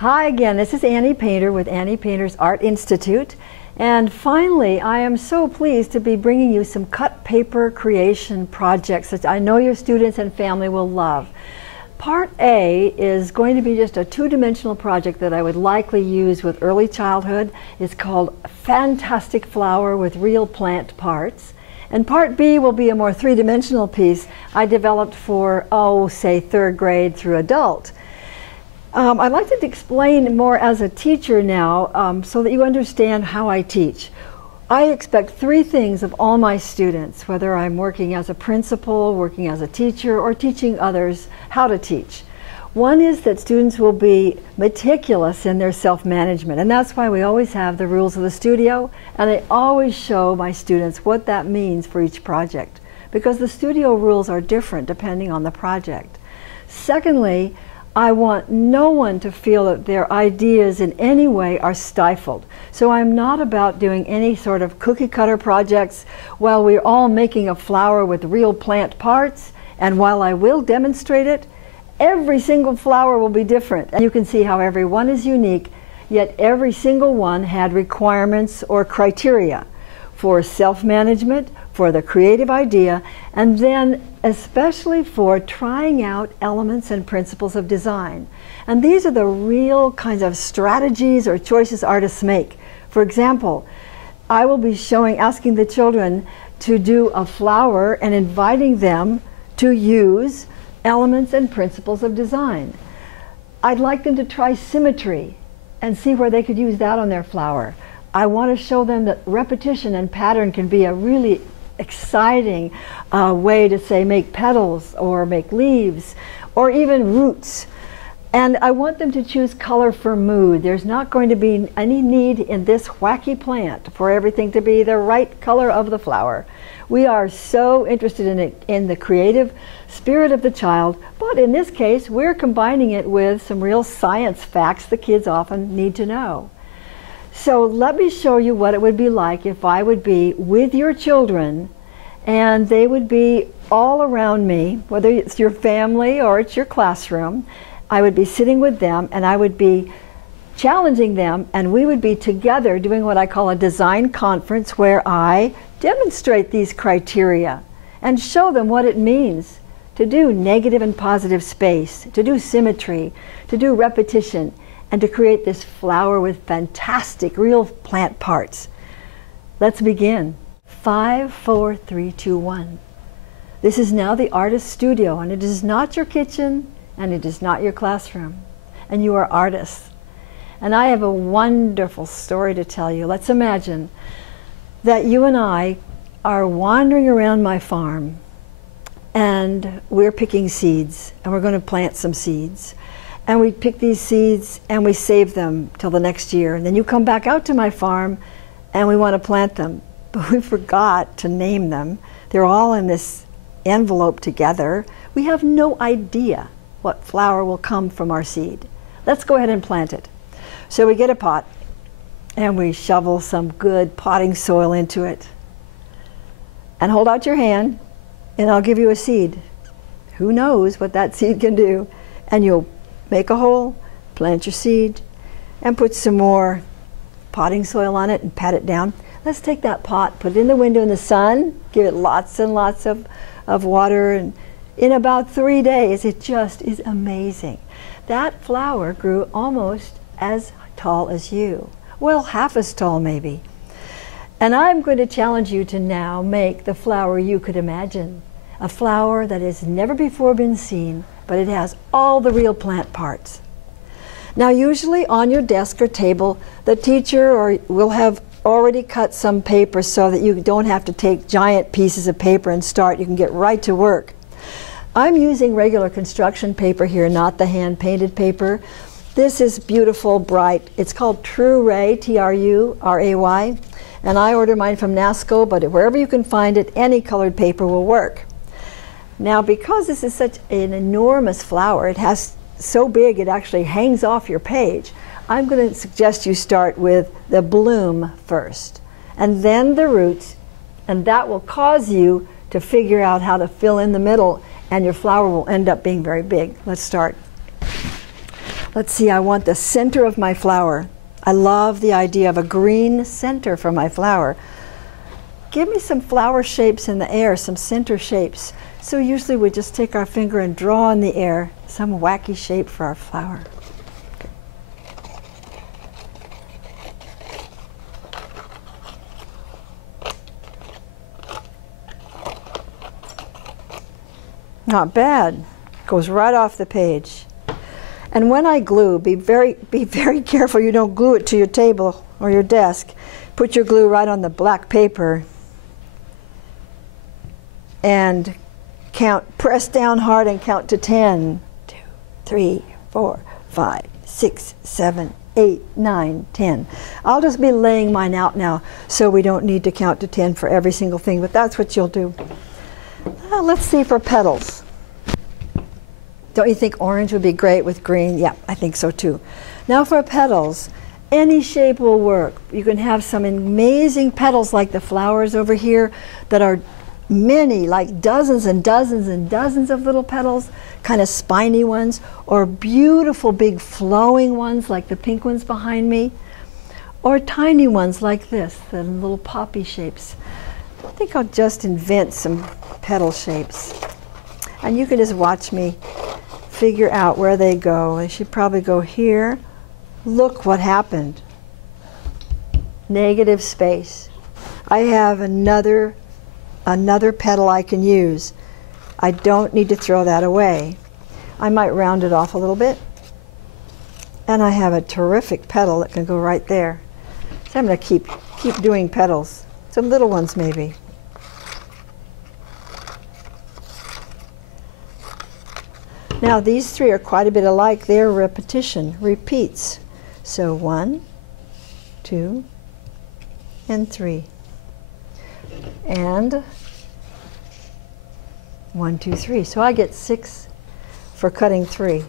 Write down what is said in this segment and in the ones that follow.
Hi again, this is Annie Painter with Annie Painter's Art Institute. And finally, I am so pleased to be bringing you some cut paper creation projects that I know your students and family will love. Part A is going to be just a two-dimensional project that I would likely use with early childhood. It's called Fantastic Flower with Real Plant Parts. And Part B will be a more three-dimensional piece I developed for, say, third grade through adult. I'd like to explain more as a teacher now so that you understand how I teach. I expect three things of all my students, whether I'm working as a principal, working as a teacher, or teaching others how to teach. One is that students will be meticulous in their self-management, and that's why we always have the rules of the studio, and I always show my students what that means for each project, because the studio rules are different depending on the project. Secondly, I want no one to feel that their ideas in any way are stifled. So I'm not about doing any sort of cookie cutter projects while we're all making a flower with real plant parts, and while I will demonstrate it, every single flower will be different. And you can see how every one is unique, yet every single one had requirements or criteria for self-management, for the creative idea, and then especially for trying out elements and principles of design. And these are the real kinds of strategies or choices artists make. For example, I will be asking the children to do a flower and inviting them to use elements and principles of design. I'd like them to try symmetry and see where they could use that on their flower. I want to show them that repetition and pattern can be a really exciting way to, say, make petals or make leaves or even roots. And I want them to choose color for mood. There's not going to be any need in this wacky plant for everything to be the right color of the flower. We are so interested in the creative spirit of the child, but in this case, we're combining it with some real science facts the kids often need to know. So let me show you what it would be like if I would be with your children and they would be all around me, whether it's your family or it's your classroom. I would be sitting with them and I would be challenging them, and we would be together doing what I call a design conference, where I demonstrate these criteria and show them what it means to do negative and positive space, to do symmetry, to do repetition, and to create this flower with fantastic real plant parts. Let's begin. 5, 4, 3, 2, 1. This is now the artist's studio, and it is not your kitchen, and it is not your classroom, and you are artists. And I have a wonderful story to tell you. Let's imagine that you and I are wandering around my farm, and we're picking seeds, and we're going to plant some seeds. And we pick these seeds and we save them till the next year. And then you come back out to my farm and we want to plant them. But we forgot to name them. They're all in this envelope together. We have no idea what flower will come from our seed. Let's go ahead and plant it. So we get a pot and we shovel some good potting soil into it. And hold out your hand and I'll give you a seed. Who knows what that seed can do? And you'll make a hole, plant your seed, and put some more potting soil on it and pat it down. Let's take that pot, put it in the window in the sun, give it lots and lots of water, and in about 3 days, it just is amazing. That flower grew almost as tall as you. Well, half as tall maybe. And I'm going to challenge you to now make the flower you could imagine. A flower that has never before been seen, but it has all the real plant parts. Now usually on your desk or table, the teacher will have already cut some paper so that you don't have to take giant pieces of paper and start. You can get right to work. I'm using regular construction paper here, not the hand-painted paper. This is beautiful, bright. It's called True Ray, T-R-U-R-A-Y, and I order mine from NASCO, but wherever you can find it, any colored paper will work. Now, because this is such an enormous flower, it has so big it actually hangs off your page, I'm going to suggest you start with the bloom first, and then the roots, and that will cause you to figure out how to fill in the middle, and your flower will end up being very big. Let's start. Let's see, I want the center of my flower. I love the idea of a green center for my flower. Give me some flower shapes in the air, some center shapes. So usually we just take our finger and draw in the air some wacky shape for our flower. Not bad. Goes right off the page. And when I glue, be very careful you don't glue it to your table or your desk. Put your glue right on the black paper and press down hard and count to 10. 2, 3, 4, 5, 6, 7, 8, 9, 10. I'll just be laying mine out now so we don't need to count to 10 for every single thing, but that's what you'll do. Let's see for petals. Don't you think orange would be great with green? Yeah, I think so too. Now for petals, any shape will work. You can have some amazing petals like the flowers over here that are many, like dozens and dozens and dozens of little petals, kind of spiny ones, or beautiful big flowing ones like the pink ones behind me, or tiny ones like this, the little poppy shapes. I think I'll just invent some petal shapes. And you can just watch me figure out where they go. They should probably go here. Look what happened. Negative space. I have another petal I can use. I don't need to throw that away. I might round it off a little bit. And I have a terrific petal that can go right there. So I'm going to keep doing petals. Some little ones maybe. Now these three are quite a bit alike. They're repetition, repeats. So 1, 2, and 3. And 1, 2, 3. So I get 6 for cutting 3.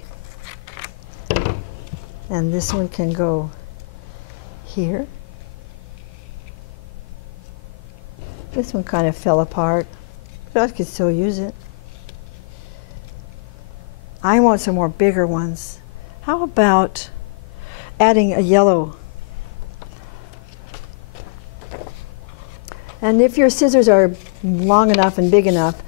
And this one can go here. This one kind of fell apart, but I could still use it. I want some more bigger ones. How about adding a yellow? And if your scissors are long enough and big enough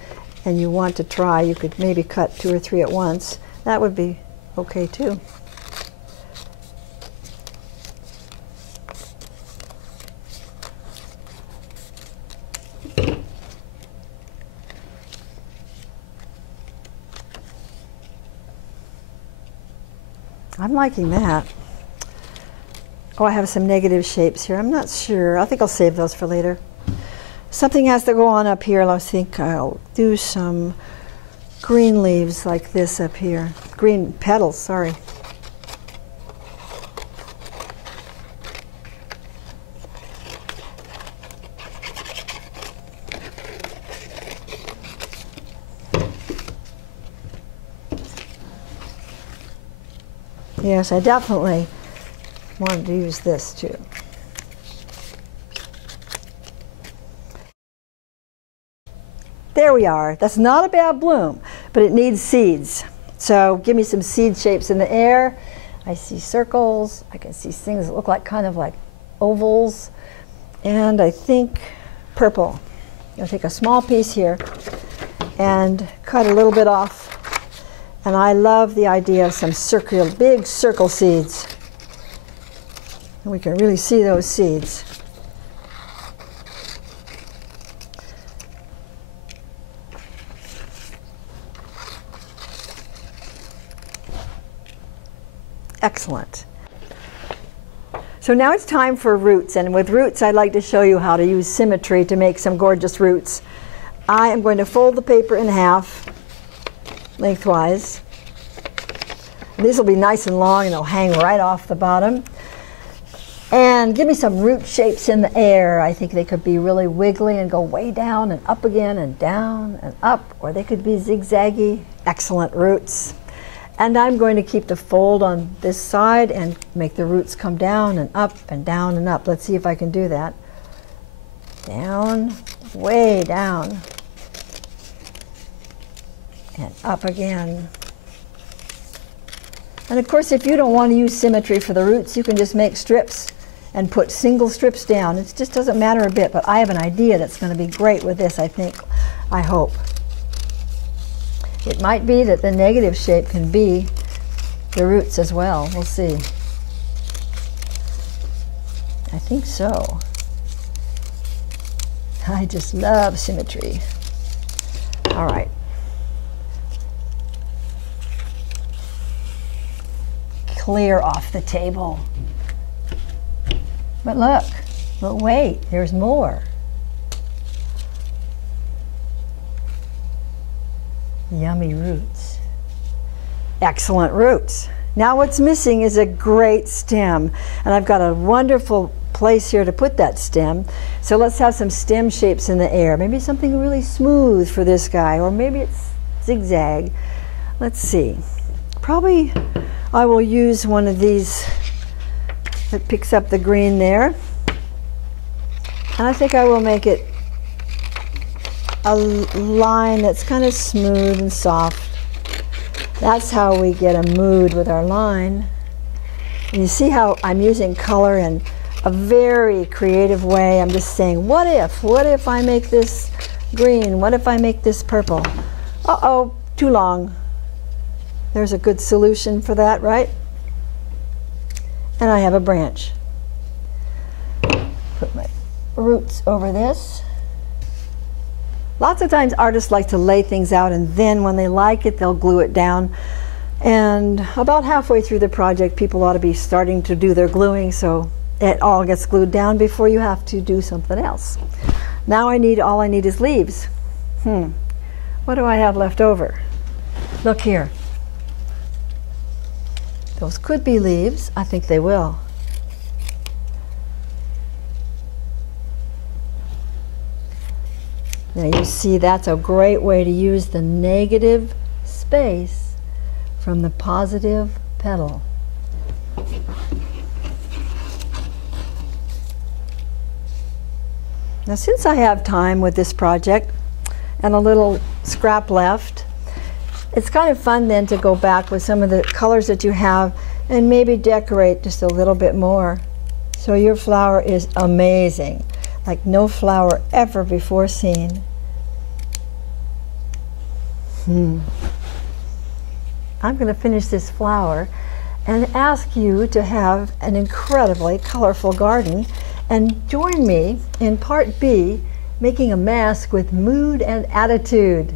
and you want to try, you could maybe cut 2 or 3 at once. That would be okay too. I'm liking that. Oh, I have some negative shapes here. I'm not sure. I think I'll save those for later. Something has to go on up here. I think I'll do some green leaves like this up here. Green petals, sorry. Yes, I definitely wanted to use this too. There we are. That's not a bad bloom, but it needs seeds. So give me some seed shapes in the air. I see circles. I can see things that look like kind of like ovals. And I think purple. I'll take a small piece here and cut a little bit off. And I love the idea of some big circle seeds. And we can really see those seeds. Excellent. So now it's time for roots. And with roots, I'd like to show you how to use symmetry to make some gorgeous roots. I am going to fold the paper in half, lengthwise. These will be nice and long and they'll hang right off the bottom. And give me some root shapes in the air. I think they could be really wiggly and go way down and up again and down and up, or they could be zigzaggy. Excellent roots. And I'm going to keep the fold on this side and make the roots come down and up and down and up. Let's see if I can do that. Down, way down. And up again. And of course, if you don't want to use symmetry for the roots, you can just make strips and put single strips down. It just doesn't matter a bit, but I have an idea that's going to be great with this, I think, I hope. It might be that the negative shape can be the roots as well. We'll see. I think so. I just love symmetry. All right. Clear off the table. But look, but wait, there's more. Yummy roots. Excellent roots. Now what's missing is a great stem, and I've got a wonderful place here to put that stem. So let's have some stem shapes in the air. Maybe something really smooth for this guy, or maybe it's zigzag. Let's see. Probably I will use one of these that picks up the green there. And I think I will make it a line that's kind of smooth and soft. That's how we get a mood with our line. And you see how I'm using color in a very creative way. I'm just saying, what if I make this green? What if I make this purple? Uh-oh, too long. There's a good solution for that, right? And I have a branch. Put my roots over this. Lots of times artists like to lay things out, and then when they like it, they'll glue it down. And about halfway through the project, people ought to be starting to do their gluing, so it all gets glued down before you have to do something else. Now all I need is leaves. What do I have left over? Look here. Those could be leaves. I think they will. Now you see that's a great way to use the negative space from the positive petal. Now since I have time with this project and a little scrap left, it's kind of fun then to go back with some of the colors that you have and maybe decorate just a little bit more. So your flower is amazing, like no flower ever before seen. I'm going to finish this flower and ask you to have an incredibly colorful garden, and join me in part B, making a mask with mood and attitude.